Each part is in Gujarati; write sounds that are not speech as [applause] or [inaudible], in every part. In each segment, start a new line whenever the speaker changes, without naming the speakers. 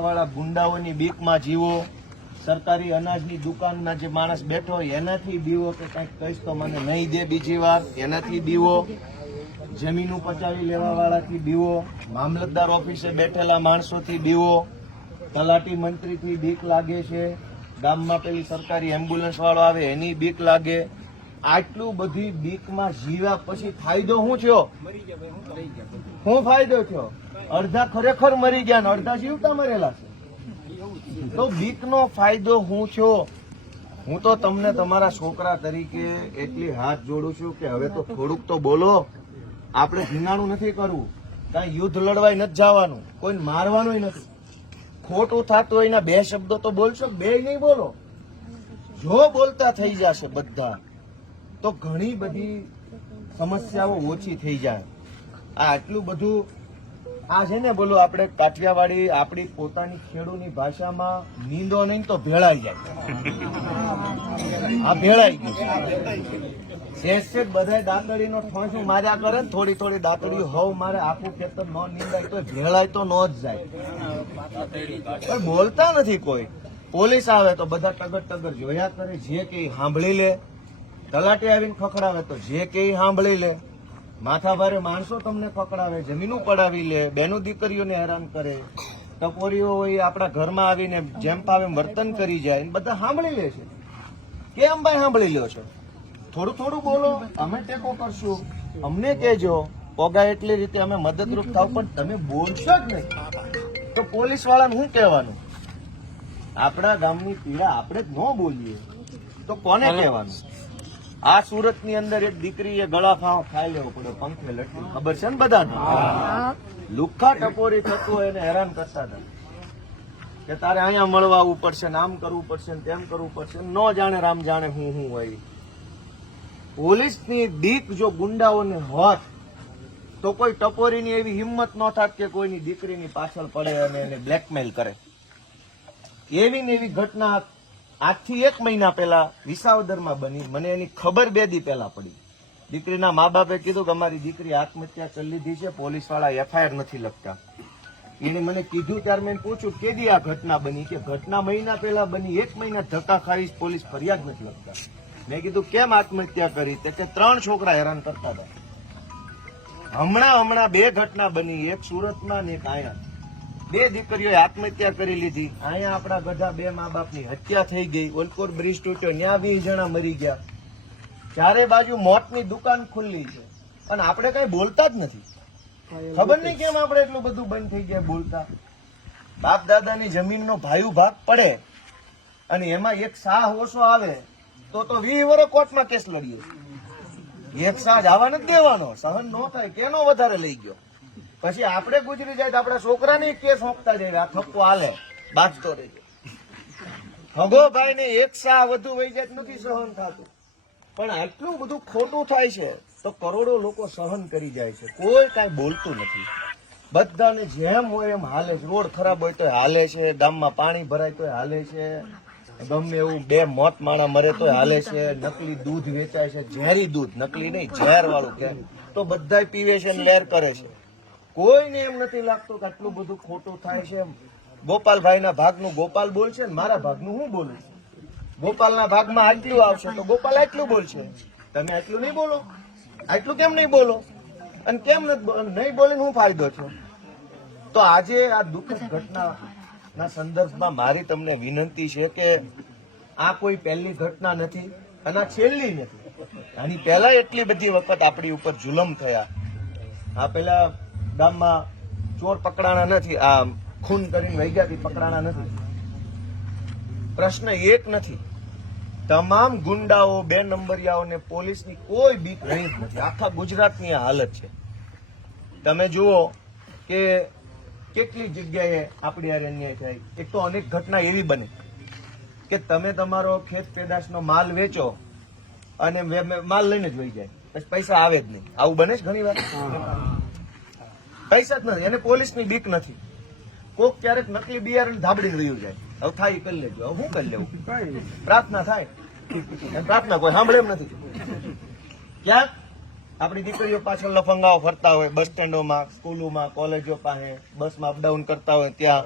વાળા ગુંડાઓની બીકમાં જીવો. સરકારી અનાજની દુકાનના જે માણસ બેઠો હોય એનાથી બીવો કે કંઈક કહીશ તો મને નહીં દે બીજી વાર એનાથી બીવો જમીન પચાવી લેવા વાળાથી બીવો મામલતદાર ઓફિસે બેઠેલા માણસોથી બીવો તલાટી મંત્રીથી બીક લાગે છે. ગામમાં પેલી સરકારી એમ્બ્યુલન્સ વાળો આવે એની બીક લાગે. આટલું બધી બીકમાં જીવ્યા પછી ફાયદો શું થયો? શું ફાયદો થયો? અડધા ખરેખર મરી ગયા ને અડધા જીવતા મરેલા છે. તો બીકનો ફાયદો હું છો? હું તો તમને તમારા છોકરા તરીકે એટલી હાથ જોડું છું કે હવે તો થોડુંક તો બોલો. આપણે હિંગાણું નથી કરવું. કાંઈ યુદ્ધ લડવાય નથી જવાનું. કોઈ મારવાનું નથી. ખોટું થતું હોય એના બે શબ્દો તો બોલશો બે નહીં બોલો? જો બોલતા થઈ જશે બધા, તો ઘણી બધી સમસ્યાઓ ઓછી થઈ જાય. આ આટલું બધું આ છે ને બોલો આપણે કાઠિયાવાડી આપણી પોતાની ખેડૂની ભાષામાં નીંદો નહીં તો ભેળાઈ જાય. આ ભેળાઈ ગયું શેષ શેષ બધાય દાંતડીનો માર્યા કરે ને થોડી થોડી દાંતડી હોવ મારે આખું ખેતર ન નીંદાય તો ભેળાય તો ન જ જાય. બોલતા નથી કોઈ. પોલીસ આવે તો બધા ટગર ટગર જોયા કરે, જે કે સાંભળી લે. તલાટી આવીને ખખડાવે તો જે કે સાંભળી લે. માથા ભારે માણસો તમને પકડાવે જમીનું પડાવી લે બેનો દીકરીઓને હેરાન કરે ટપોરીઓ હોય આપણા ઘરમાં આવીને જેમ પાવે વર્તન કરી જાય બધા સાંભળી લે છે. કેમ ભાઈ સાંભળી લ્યો છો? થોડું થોડું બોલો. અમે ટેકો કરશું. અમને કહેજો પોગા એટલી રીતે અમે મદદરૂપ થાવ પણ તમે બોલશો જ નહીં. તો પોલીસ વાળાને શું કહેવાનું? આપણા ગામની પીડા આપણે જ ન બોલીએ. તો કોને કહેવાનું? આ સુરતની અંદર એક દીકરીએ ગળા ફાવ ખાઈ લેવો પડ્યો પંખે લટકી. ખબર છે ને બધાને? લુખા ટપોરી થતું હોય એને હેરાન કરતા હતા. કે તારે અહીંયા મળવા આવવું પડશે ને આમ કરવું પડશે ને તેમ કરવું પડશે ન જાણે રામ જાણે હું હું હોય. પોલીસની દીક જો ગુંડાઓને હોત તો કોઈ ટપોરીની એવી હિંમત ન થાત કે કોઈની દીકરીની પાછળ પડે અને એને બ્લેકમેલ કરે. એવી ને એવી ઘટના આજથી એક મહિના પહેલા વિસાવદરમાં બની, મને એની ખબર બે દી પહેલા પડી. દીકરીના મા બાપે કીધું કે અમારી દીકરી આત્મહત્યા કરી લીધી છે પોલીસવાળા એફઆઈઆર નથી લખતા. એને મને કીધું ત્યારે મેં પૂછ્યું કેદી આ ઘટના બની? કે ઘટના મહિના પહેલા બની, એક મહિના ધક્કા ખાઈ પોલીસ ફરિયાદ નથી લખતા. મેં કીધું, કેમ આત્મહત્યા કરી? તે કે, ત્રણ છોકરા હેરાન કરતા હતા. હમણાં હમણાં બે ઘટના બની, એક સુરતમાં ને એક અહીંયા બે દીકરીઓએ આત્મહત્યા કરી લીધી. અહીંયા આપણા બધા બે મા બાપની હત્યા થઈ ગઈ. ઓલકોર બ્રિજ તૂટ્યો, ત્યાં વીસ જણા મરી ગયા. ચારે બાજુ મોતની દુકાન ખુલ્લી છે. અને આપણે કઈ બોલતા જ નથી. ખબર નહીં કેમ આપણે એટલું બધું બંધ થઈ ગયા બોલતા? બાપ દાદાની જમીનનો ભાઈ ભાગ પડે અને એમાં એક શાહ ઓછો આવે તો તો વીસ વર્ષ કોર્ટમાં કેસ લડ્યો એક શાહ જવા નથી દેવાનો. સહન ન થાય, કેનો વધારે લઈ ગયો? પછી આપણે ગુજરી જાય તો આપણા છોકરાને કેસ સોંપતા જાય આ થપ્પો હાલે. બાજતો રહેજો. હગોભાઈ ને એક શાહ વધુ વહી જાય નથી સહન થતું. પણ આટલું બધું ખોટું થાય છે તો કરોડો લોકો સહન કરી જાય છે. કોઈ કાંઈ બોલતું નથી. બધાને જેમ હોય એમ હાલે છે. રોડ ખરાબ હોય તો હાલે છે. ગામમાં પાણી ભરાય તો હાલે છે. ગમે એવું બે મોત માણા મરે તો હાલે છે. નકલી દૂધ વેચાય છે. ઝેરી દૂધ, નકલી નહીં ઝેર વાળું કે. તો બધાય પીવે છે ને લેર કરે છે. કોઈને એમ નથી લાગતું કે આટલું બધું ખોટું થાય છે ગોપાલભાઈના ભાગનું ગોપાલ બોલશે ને મારા ભાગનું હું બોલું છું? ગોપાલના ભાગમાં આટલું આવશે તો ગોપાલ આટલું બોલશે? તમે આટલું નહીં બોલો. આટલું કેમ નહીં બોલો? અને કેમ નહીં બોલીને હું ફાયદો છો? તો આજે આ દુઃખદ ઘટનાના સંદર્ભમાં મારી તમને વિનંતી છે કે આ કોઈ પહેલી ઘટના નથી અને આ છેલ્લી નથી. આની પહેલા એટલી બધી વખત આપણી ઉપર જુલમ થયા. આ પેલા ગામમાં ચોર પકડાણા નથી, આ ખૂન કરીને વૈગાથી પકડાણા નથી. પ્રશ્ન એક નથી. તમામ ગુંડાઓ, બે નંબરિયાઓને પોલીસની કોઈ બીક રહી નથી. આખા ગુજરાતની આ હાલત છે. તમે જુઓ કે કેટલી જગ્યાએ આપણી હારે અન્યાય થાય. એક તો અનેક ઘટના એવી બને કે તમે તમારો ખેત પેદાશનો માલ વેચો અને માલ લઈને જ વહી જાય. પછી પૈસા આવે જ નહીં. આવું બને છે ઘણી વાર? પૈસા જ નથી એને પોલીસની બીક નથી. કોક ક્યારેક નકલી બિયારણ ધાબડી રહ્યું જાય. હવે થાય કરી લેજો. હવે શું કરી લેવું? પ્રાર્થના થાય. પ્રાર્થના કોઈ સાંભળે એમ નથી. ક્યાંક આપણી દીકરીઓ પાછળ લફંગાઓ ફરતા હોય બસ સ્ટેન્ડોમાં સ્કૂલોમાં કોલેજો પાસે બસમાં અપડાઉન કરતા હોય ત્યાં.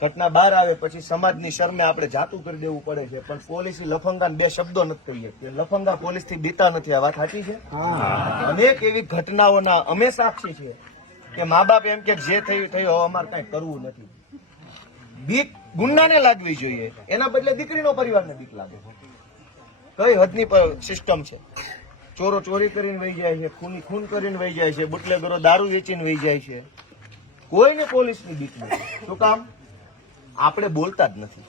ઘટના બહાર આવે પછી સમાજની શરમે આપણે જાતું કરી દેવું પડે છે પણ પોલીસ લફંગા બે શબ્દો નથી કહીએ કે લફંગા પોલીસથી બીતા નથી. આ વાત સાચી છે? અનેક એવી ઘટનાઓના અમે સાક્ષી છીએ. કે મા બાપ એમ કે જે થયું થયું, હવે અમારે કઈ કરવું નથી. બીક ગુંડાને લાગવી જોઈએ. એના બદલે દીકરીનો પરિવારને બીક લાગે. કઈ હદની સિસ્ટમ છે? ચોરો ચોરી કરીને વહી જાય છે, ખૂની ખૂન કરીને વહી જાય છે, બુટલેગરો દારૂ વેચીને વહી જાય છે. કોઈને પોલીસની બીક નથી. શું કામ? આપણે બોલતા જ નથી.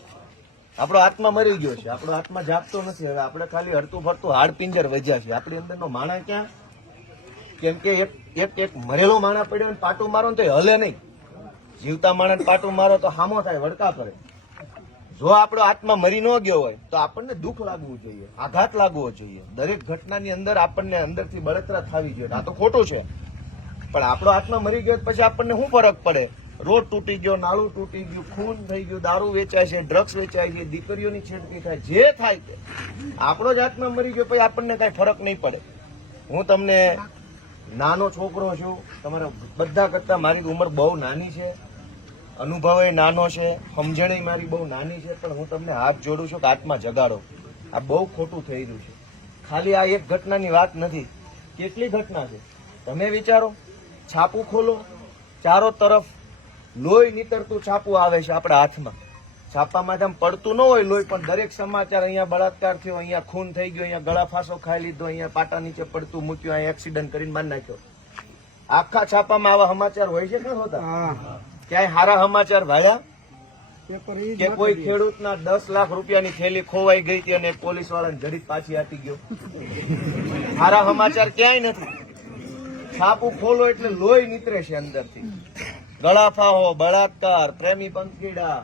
આપણો આત્મા મરી ગયો છે. આપણો આત્મા જાગતો નથી. હવે આપણે ખાલી હરતું ફરતું હાડ પિંજર વજ્યા છે આપણી અંદરનો માણા ક્યાં? કેમ કે એક એક એક મરેલો માણા પડ્યો ને પાટું મારો ને તો હલે નહીં. જીવતા માણસ પાટું મારો તો હામો થાય, વડકા પડે જો આપણો આત્મા મરી ન ગયો હોય, તો આપણને દુઃખ લાગવું જોઈએ, આઘાત લાગવો જોઈએ. દરેક ઘટનાની અંદર આપણને અંદરથી બળતરા થવી જોઈએ. આ તો ખોટું છે. પણ આપણો આત્મા મરી ગયો પછી આપણને શું ફરક પડે? રોડ તૂટી ગયો, નાળું તૂટી ગયું, ખૂન થઈ ગયું, દારૂ વેચાય છે ડ્રગ્સ વેચાય છે, દીકરીઓની છેડતી થાય, જે થાય તે. આપણો જ આત્મા મરી ગયો, પછી આપણને કઈ ફરક નહીં પડે. હું તમને નાનો છોકરો છું. તમારા બધા કરતા મારી ઉંમર બહુ નાની છે. અનુભવ નાનો છે. સમજણ મારી બહુ નાની છે. પણ હું તમને હાથ જોડું છું કે આત્મા જગાડો. આ બહુ ખોટું થઈ રહ્યું છે. ખાલી આ એક ઘટનાની વાત નથી. કેટલી ઘટના છે? તમે વિચારો. છાપું ખોલો. ચારો તરફ લોહી નીતરતું છાપું આવે છે આપણા હાથમાં. છાપામાં જેમ પડતું ન હોય લોહી પણ દરેક સમાચાર અહીંયા બળાત્કાર થયો અહીંયા ખૂન થઈ ગયો અહીંયા ગળા ફાંસો ખાઈ લીધો અહીંયા પાટા નીચે પડતું મૂક્યું અહીંયા એક્સિડન્ટ કરીને મારી નાખ્યો. આખા છાપામાં આવા સમાચાર હોય છે કે હોતા? ક્યાંય સારા સમાચાર વાળ્યા? કે કોઈ ખેડૂતના દસ લાખ રૂપિયાની થેલી ખોવાઈ ગઈ હતી અને પોલીસ વાળાને જડી પાછી આપી ગયો. સારા સમાચાર ક્યાંય નથી. છાપું ખોલો એટલે લોહી નીતરે છે અંદરથી. ગળાફાઓ બળાત્કાર પ્રેમી પંખીડા.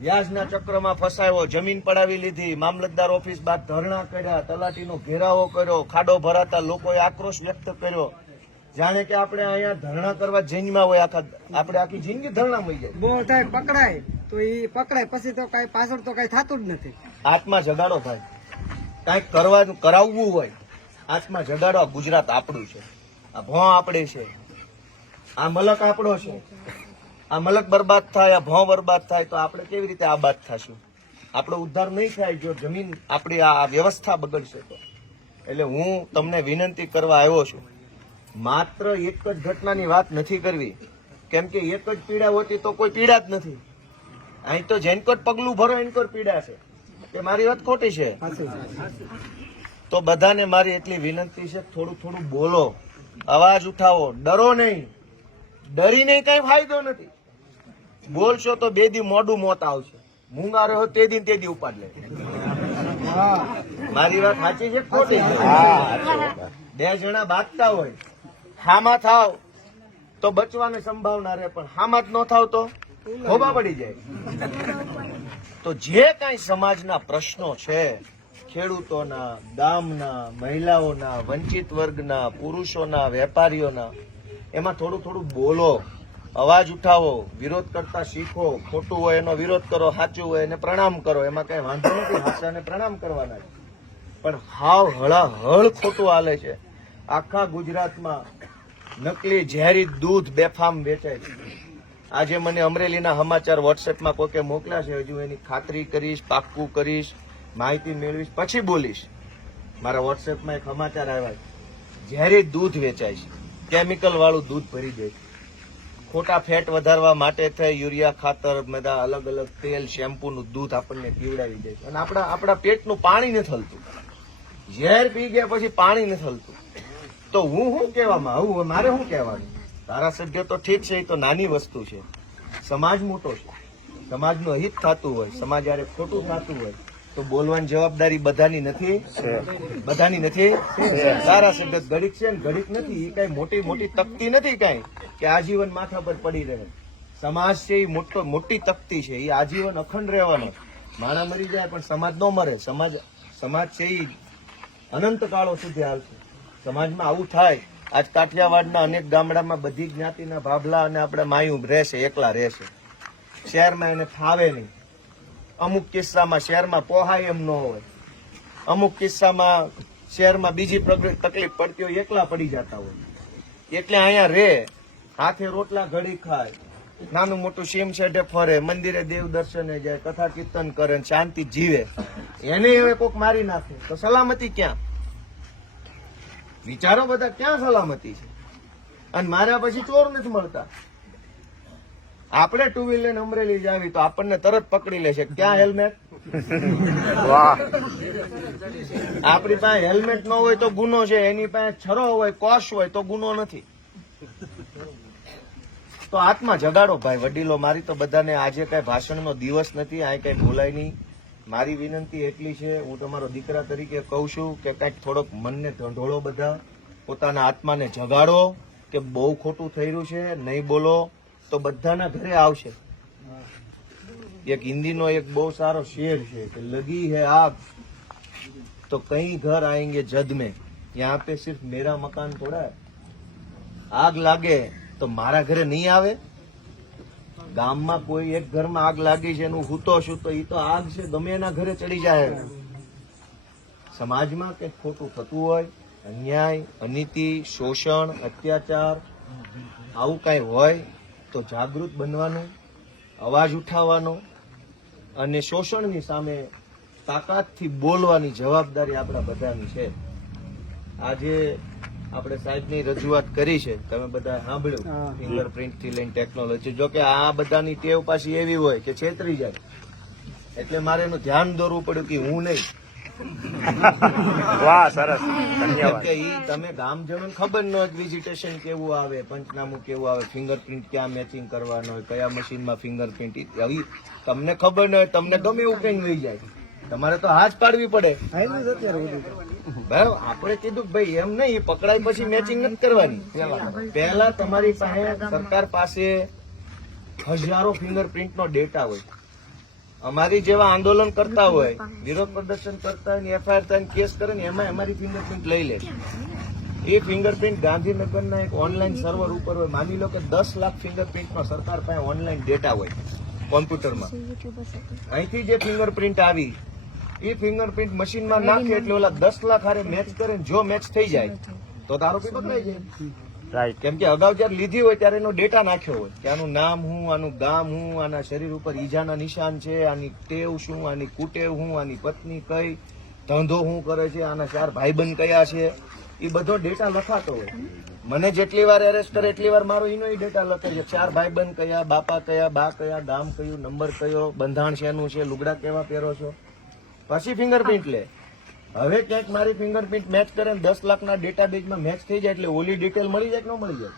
વ્યાજના ચક્રમાં ફસાયો જમીન પડાવી લીધી મામલતદાર ઓફિસ બાદ ધરણા કર્યા તલાટીનો ઘેરાવો કર્યો ખાડો ભરાતા લોકોએ આક્રોશ વ્યક્ત કર્યો. જાણે કે આપણે અહીંયા ધરણા કરવા જૈનમાં હોય આખા આપણે આખી જિંદગી ધરણા મળી જાય.
બહુ થાય પકડાય. તો એ પકડાય પછી તો કઈ પાછળ તો કઈ થતું જ નથી.
આત્મા જગાડો ભાઈ. કાંઈક કરવાનું કરાવવું હોય. આત્મા જગાડો ગુજરાત આપણું છે. આ ભોં આપણે છે. આ મલક આપણો છે. આ મલક બરબાદ થાય, આ ભાવ બરબાદ થાય, તો આપણે કેવી રીતે આબાદ થશું? આપણો ઉદ્ધાર નહીં થાય જો જમીન આપણી આ વ્યવસ્થા બગડશે તો. એટલે હું તમને વિનંતી કરવા આવ્યો છું, માત્ર એક જ ઘટનાની વાત નથી કરવી. કેમ કે એક જ પીડા હોતી તો કોઈ પીડા જ નથી. અહીં તો જેનકોટ પગલું ભરો એનકોટ પીડા છે. એ મારી વાત ખોટી છે? તો બધાને મારી એટલી વિનંતી છે, થોડું થોડું બોલો, અવાજ ઉઠાવો, ડરો નહીં. ડરીને કઈ ફાયદો નથી. બોલશો તો બે દી મોડું મોત આવશે. મૂંગા રહ્યો તે દી તે દી ઉપાડ લે. મારી વાત સાચી છે ખોટી બે જણા ભાગતા હોય, હામાં થાવ તો બચવાની સંભાવના રહે, પણ હામાં જ ન થાવ તો ખોબા પડી જાય. તો જે કાંઈ સમાજના પ્રશ્નો છે, ખેડૂતોના, ગામના, મહિલાઓના, વંચિત વર્ગના, પુરુષોના, વેપારીઓના, એમાં થોડું થોડું બોલો. અવાજ ઉઠાવો, વિરોધ કરતા શીખો, ખોટું હોય એનો વિરોધ કરો, સાચું હોય એને પ્રણામ કરો, એમાં કઈ વાંધો નથી, હાસાને પ્રણામ કરવાના પણ હાવ હળાહળ ખોટું હાલે છે. આખા ગુજરાતમાં નકલી ઝેરી દૂધ બેફામ વેચાય છે. આજે મને અમરેલીના સમાચાર વોટ્સએપમાં કોકે મોકલ્યા છે, હજુ એની ખાતરી કરીશ, પાક્કું કરીશ, માહિતી મેળવીશ, પછી બોલીશ. મારા વોટ્સએપમાં એક સમાચાર આવ્યા છે. ઝેરી દૂધ વેચાય છે. કેમિકલ વાળું દૂધ ભરી દે છે. ખોટા ફેટ વધારવા માટે થઈ યુરિયા ખાતર, બધા અલગ અલગ તેલ શેમ્પૂ નું દૂધ આપણને પીવડાવી દે અને આપણા આપણા પેટનું પાણી નથી હલતું. ઝેર પી ગયા પછી પાણી નથી હલતું. તો હું શું કહેવામાં આવું? મારે શું કહેવાનું? ધારાસભ્ય તો ઠીક છે, એ તો નાની વસ્તુ છે. સમાજ મોટો છે. સમાજનું હિત થતું હોય, સમાજ જ્યારે ખોટું થતું હોય તો બોલવાની જવાબદારી બધાની નથી. બધાની નથી. ધારાસભ્ય ઘડીક છે ને ઘડીક નથી. એ કઈ મોટી મોટી તકતી નથી કઈ કે આજીવન માથા પર પડી રહે. સમાજ છે એ મોટો મોટી તકતી છે. એ આજીવન અખંડ રહેવાનો. માણા મરી જાય પણ સમાજ ન મરે. સમાજ સમાજ છે એ અનંત કાળો સુધી હાલશે સમાજમાં આવું થાય. આજ કાઠિયાવાડના અનેક ગામડામાં બધી જ્ઞાતિના ભાભલા અને આપણે માયું રહેશે એકલા રહેશે. શહેરમાં એને ફાવે નહીં. અમુક કિસ્સામાં શહેરમાં પોહાય એમ ન હોય. અમુક કિસ્સામાં શહેરમાં બીજી તકલીફ પડતી હોય, એકલા પડી જતા હોય. એટલે અહીંયા રે, હાથે રોટલા ઘડી ખાય. નાનું મોટું સીમ શેઠે ફરે, મંદિરે દેવ દર્શને જાય, કથા કીર્તન કરે શાંતિ જીવે. એને હવે કોક મારી નાખે. તો સલામતી ક્યાં? વિચારો બધા ક્યાં સલામતી છે? અને મારા પછી ચોર નથી મળતા. આપણે ટુ વ્હીલર લઈને અમરેલી જાવી તો આપણને તરત પકડી લેશે. ક્યાં હેલ્મેટ
વાહ.
આપણી પાસે હેલ્મેટ ન હોય તો ગુનો છે એની પાસે છરો હોય કોશ હોય તો ગુનો નથી. તો આત્મા જગાડો ભાઈ વડીલો મારી તો બધાને આજે કઈ ભાષણનો દિવસ નથી આ કઈ બોલાય નહીં. મારી વિનંતી એટલી છે હું તમારો દીકરા તરીકે કહું છું કે કંઈક થોડોક મનને ઢંઢોળો બધા પોતાના આત્માને જગાડો કે બહુ ખોટું થઈ રહ્યું છે નહીં બોલો. તો બધાના ઘરે આવશે. એક હિન્દીનો એક બહુ સારો શેર છે કે લગી હે આગ. તો કઈ ઘર આયંગે જદ મેં યહાં પે સિર્ફ મેરા મકાન થોડા આગ લાગે તો મારા ઘરે નહીં આવે? ગામમાં કોઈ એક ઘરમાં આગ લાગી છે એનું હૂતો છું તો એ તો આગ છે, ગમે એના ઘરે ચડી જાય. સમાજમાં કંઈક ખોટું થતું હોય, અન્યાય, અનીતિ, શોષણ, અત્યાચાર, આવું કાંઈ હોય તો જાગૃત બનવાનું અવાજ ઉઠાવવાનો અને શોષણની સામે તાકાતથી બોલવાની જવાબદારી આપણા બધાની છે. આજે આપણે સાહેબની રજૂઆત કરી છે. તમે બધા સાંભળ્યું. ફિંગરપ્રિન્ટથી લઈને ટેકનોલોજી જો કે આ બધાની ટેવ પાછી એવી હોય કે છેતરી જાય. એટલે મારે એનું ધ્યાન દોરવું પડ્યું કે હું નહીં. [laughs]
વાહ, સરસ.
તમે ગામજનોને ખબર ન હોય વિઝિટેશન કેવું આવે, પંચનામું કેવું આવે ફિંગરપ્રિન્ટ ક્યાં મેચિંગ કરવાનું હોય, કયા મશીનમાં ફિંગરપ્રિન્ટ આવી તમને ખબર ન હોય, તમને ગમે એવું કઈ લઈ જાય. તમારે તો હાથ પાડવી પડે. બરાબર? આપણે કીધું ભાઈ એમ નહીં, પકડાય પછી મેચિંગ નથી કરવાની. પહેલા તમારી પાસે સરકાર પાસે હજારો ફિંગરપ્રિન્ટ નો ડેટા હોય. અમારી જેવા આંદોલન કરતા હોય, વિરોધ પ્રદર્શન કરતા હોય એફઆઈઆર થાય ને કેસ કરે ને એમાં અમારી ફિંગરપ્રિન્ટ લઈ લે. એ ફિંગરપ્રિન્ટ ગાંધીનગરના એક ઓનલાઈન સર્વર ઉપર હોય. માની લો કે દસ લાખ ફિંગરપ્રિન્ટનો સરકાર પાસે ઓનલાઈન ડેટા હોય, કોમ્પ્યુટરમાં. અહીંથી જે ફિંગરપ્રિન્ટ આવી, એ ફિંગરપ્રિન્ટ મશીનમાં નાખે એટલે ઓલા દસ લાખ હારે મેચ કરે જો મેચ થઈ જાય, તો તારો પી પકડાઈ જાય.
રાઈટ
કેમ કે અગાઉ જયારે લીધી હોય ત્યારે એનો ડેટા નાખ્યો હોય કે આનું નામ હું, આનું ગામ હું, આના શરીર ઉપર ઈજાના નિશાન છે, આની ટેવ શું, આની કુટેવ હું, આની પત્ની કઈ, ધંધો હું કરે છે, આના ચાર ભાઈબંધ કયા છે એ બધો ડેટા લખાતો હોય. મને જેટલી વાર એરેસ્ટ કરે એટલી વાર મારો એનો ડેટા લખે છે. ચાર ભાઈબંધ કયા, બાપા કયા, બા કયા, ગામ કયું, નંબર કયો, બંધાણ શેનું છે, લુગડા કેવા પહેરો છો? પછી ફિંગરપ્રિન્ટ લે. હવે ક્યાંક મારી ફિંગરપ્રિન્ટ મેચ કરે ને દસ લાખના ડેટાબેઝમાં મેચ થઈ જાય એટલે ઓલી ડિટેલ મળી જાય કે ન મળી જાય?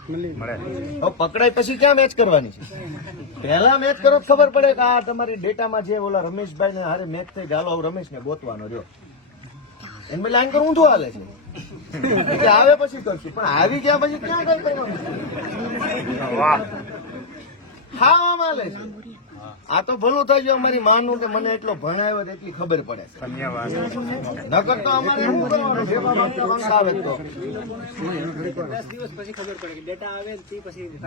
હવે પકડાય પછી ક્યાં મેચ કરવાની છે? પહેલા મેચ કરો તો ખબર પડે કે આ તમારી ડેટામાં જે ઓલા રમેશભાઈ ને હારે મેચ થઈ ચાલો રમેશ રમેશને ગોતવાનો રહ્યો. એમ લાઈન કરું ઊંધું હાલે છે. આવે પછી કરશું. પણ આવી ગયા પછી ક્યાં કઈ કરવાનું? હા આમ હાલે છે. આ તો ભલું થઈ ગયું અમારી માનું કે મને એટલો ભણાવ્યો એટલી ખબર પડે નકર તો અમારે આવે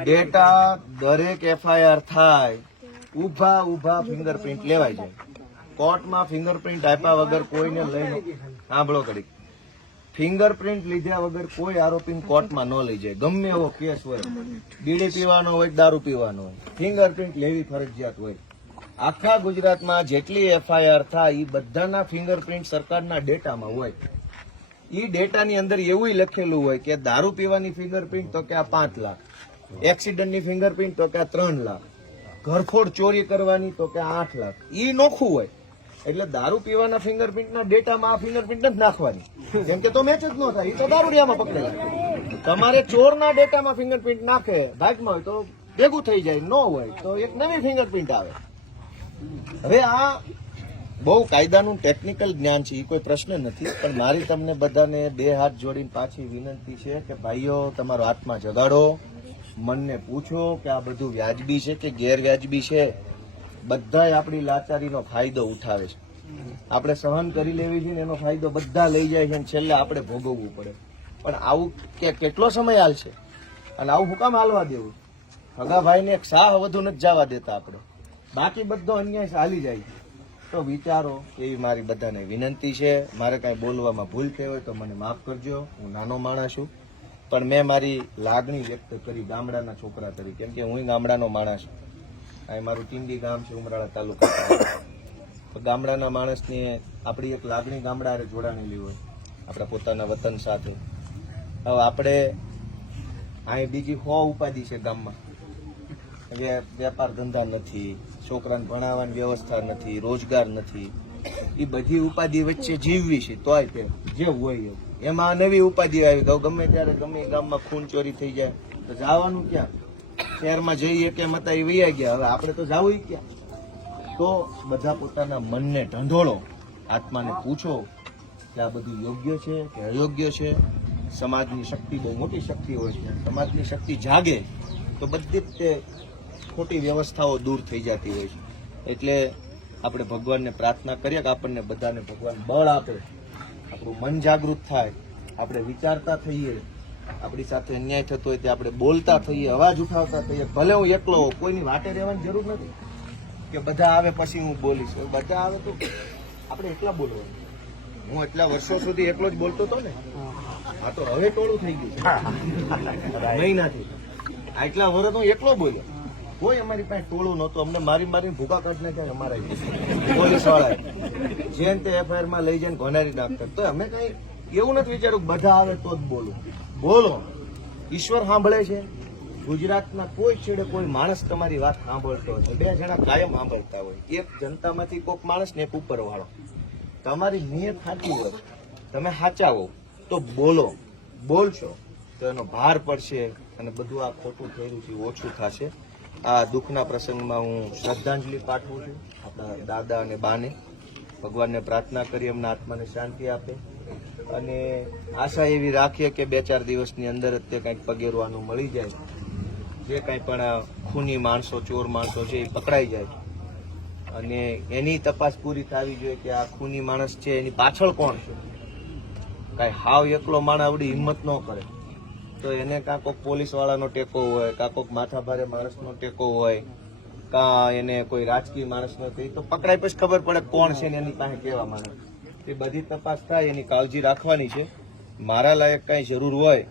ડેટા
દરેક એફઆઈઆર થાય ઊભા ઊભા ફિંગરપ્રિન્ટ લેવાય જાય કોર્ટમાં ફિંગરપ્રિન્ટ આપ્યા વગર કોઈને લઈને સાંભળો કરી ફિંગરપ્રિન્ટ લીધા વગર કોઈ આરોપીને કોર્ટમાં ન લઈ જાય. ગમે એવો કેસ હોય. બીડી પીવાનો હોય દારૂ પીવાનો હોય. ફિંગરપ્રિન્ટ લેવી ફરજિયાત હોય. આખા ગુજરાતમાં જેટલી એફઆઈઆર થાય એ બધાના ફિંગરપ્રિન્ટ સરકારના ડેટામાં હોય. એ ડેટાની અંદર એવું લખેલું હોય કે દારૂ પીવાની ફિંગરપ્રિન્ટ તો કે આ પાંચ લાખ. એક્સિડન્ટની ફિંગરપ્રિન્ટ તો કે આ ત્રણ લાખ. ઘરફોડ ચોરી કરવાની તો કે આઠ લાખ. એ નોખું હોય. એટલે દારૂ પીવાના ફિંગરપ્રિન્ટના ડેટામાં આ ફિંગરપ્રિન્ટ જ નાખવાની. જેમ કે તો મેચ જ ન થાય એ તો દારૂડિયામાં પકડેલા તમારે ચોરના ડેટામાં ફિંગરપ્રિન્ટ નાખે, ભાગમાં હોય તો ભેગું થઈ જાય, ન હોય તો એક નવી ફિંગરપ્રિન્ટ આવે. હવે આ બહુ કાયદાનું ટેકનિકલ જ્ઞાન છે એ કોઈ પ્રશ્ન નથી, પણ મારી તમને બધાને બે હાથ જોડીને પાછી વિનંતી છે કે ભાઈઓ, તમારો આત્મા જગાડો, મનને પૂછો કે આ બધું વ્યાજબી છે કે ગેરવ્યાજબી છે? બધાય આપણી લાચારીનો ફાયદો ઉઠાવે છે. આપણે સહન કરી લેવી છે એનો ફાયદો બધા લઈ જાય છે અને છેલ્લે આપણે ભોગવવું પડે. પણ આવું કે કેટલો સમય હાલશે? અને આવું હું કામ હાલવા દેવું? હગાભાઈને એક સાહ વધુ નથી જવા દેતા આપણે. બાકી બધો અન્યાય ચાલી જાય તો વિચારો, એવી મારી બધાને વિનંતી છે. મારે કાંઈ બોલવામાં ભૂલ થઈ હોય તો મને માફ કરજો. હું નાનો માણસ છું. પણ મેં મારી લાગણી વ્યક્ત કરી ગામડાના છોકરા તરીકે. કેમ કે હું ગામડાનો માણસ છું. અહીં મારું ટીંડી ગામ છે, ઉમરાળા તાલુકા. તો ગામડાના માણસને આપણી એક લાગણી ગામડા જોડાણેલી હોય. આપણા પોતાના વતન સાથે. હવે આપણે અહીં બીજી હો ઉપાધિ છે ગામમાં. વેપાર ધંધા નથી, છોકરાને ભણાવવાની વ્યવસ્થા નથી, રોજગાર નથી. એ બધી ઉપાધિ વચ્ચે જીવવી છે, તોય તે જે હોય. એમાં. નવી ઉપાધિ આવી ગયો ગમે ત્યારે ગમે ગામમાં ખૂન ચોરી થઈ જાય, તો જવાનું ક્યાં? શહેરમાં જઈએ કે મતા એ વૈયા ગયા. હવે આપણે તો જવું ક્યાં? તો બધા પોતાના મનને ઢંઢોળો, આત્માને પૂછો કે આ બધું યોગ્ય છે કે અયોગ્ય છે? સમાજની શક્તિ બહુ મોટી શક્તિ હોય છે. સમાજની શક્તિ જાગે, તો બધી જ તે ખોટી વ્યવસ્થાઓ દૂર થઈ જતી હોય છે. એટલે આપણે ભગવાનને પ્રાર્થના કરીએ કે આપણને બધાને ભગવાન બળ આપે. આપણું મન જાગૃત થાય. આપણે વિચારતા થઈએ. આપણી સાથે અન્યાય થતો હોય તે આપણે બોલતા થઈએ, અવાજ ઉઠાવતા થઈએ. ભલે હું એકલો હોઉં, કોઈની વાટે રહેવાની જરૂર નથી કે બધા આવે પછી હું બોલીશ. બધા આવે તો આપણે એટલા બોલવાનું. હું એટલા વર્ષો સુધી એકલો જ બોલતો હતો ને? હા, તો હવે ટોળું થઈ ગયું મહિનાથી. આટલા વર્ષ હું એકલો બોલ્યો. કોઈ અમારી પાસે ટોળું નહોતું. અમને મારી મારીને ભૂકા કાઢી નાખ્યા અમારા પોલીસવાળા જેન તે એફઆઈઆરમાં લઈ જઈને ઘોનારી નાખતા તો અમે કઈ એવું નથી વિચાર્યું બધા આવે તો જ બોલું. બોલો. ઈશ્વર સાંભળે છે? ગુજરાતના કોઈ છેડે કોઈ માણસ તમારી વાત સાંભળતો હોય બે જણા કાયમ સાંભળતા હોય. એક જનતામાંથી કોઈક માણસ ને એક ઉપર વાળો તમારી નિયત સાચી હોય. તમે સાચા હો તો બોલો. બોલશો. તો એનો ભાર પડશે અને બધું આ ખોટું થયેલું છે ઓછું થશે. આ દુઃખના પ્રસંગમાં હું શ્રદ્ધાંજલિ પાઠવું છું. આપણા દાદા અને બાને ભગવાનને પ્રાર્થના કરી એમના આત્માને શાંતિ આપે. અને આશા એવી રાખીએ કે બે ચાર દિવસની અંદર જ તે કંઈક પગેરવાનું મળી જાય. જે કંઈ પણ ખૂની માણસો, ચોર માણસો છે એ પકડાઈ જાય. અને એની તપાસ પૂરી થવી જોઈએ કે આ ખૂની માણસ છે, એની પાછળ કોણ છે? કાંઈ હાવ એકલો માણસ આવડી હિંમત ન કરે. તો એને કાં કોઈક પોલીસ વાળાનો ટેકો હોય કાં કોઈક માથાભારે માણસનો ટેકો હોય કાં એને કોઈ રાજકીય માણસ નથી. તો પકડાય પછી ખબર પડે કોણ છે ને એની પાસે કેવા માણસ. એ બધી તપાસ થાય એની કાળજી રાખવાની છે. મારા લાયક કાંઈ જરૂર હોય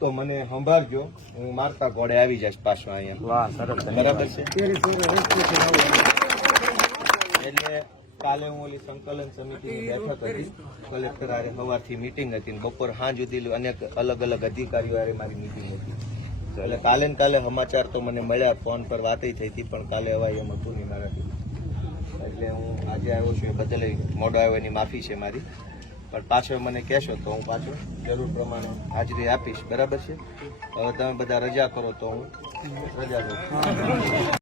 તો મને સંભાળજો હું મારતા ઘોડે આવી જઈશ પાછો અહીંયા.
વાહ સરસ
બરાબર છે. એટલે કાલે હું ઓલી સંકલન સમિતિની બેઠક હતી. કલેક્ટર આરે સવારથી મીટિંગ હતી બપોર સાંજ સુધી અનેક અલગ અલગ અધિકારીઓ આરે મારી મીટિંગ હતી. એટલે કાલે ને કાલે સમાચાર તો મને મળ્યા, ફોન પર વાત થઈ હતી, પણ કાલે અવાય એમ હતું નહીં મારાથી. એટલે હું આજે આવ્યો છું એ બદલે મોડો આવ્યો, એની માફી છે મારી. પણ પાછો મને કહેશો તો હું પાછો જરૂર પ્રમાણે હાજરી આપીશ. બરાબર છે? હવે તમે બધા રજા કરો તો હું રજા લઉં.